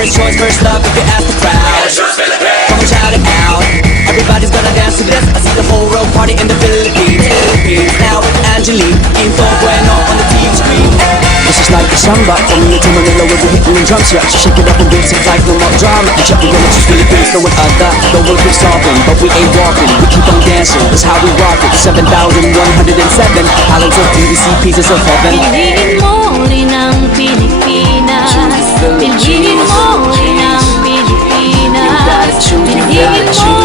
first choice, first love if you ask the crowd. Come on, shout it out. Everybody's gonna dance to this. I see the whole world party in the Philippines. Now with Angelique, Info Bueno on the TV screen. This is like a samba, coming into Manila with the hitting and drum set. So shake it up and dance it like no more drama. And check the women, just Philippines, no one other. The world keeps stopping, but we ain't walking. We keep on dancing, that's how we rock it. 7,107 islands of BBC, pieces of heaven. Piliin mo rin ang Pilipinas. Piliin mo rin ang Pilipinas. Piliin mo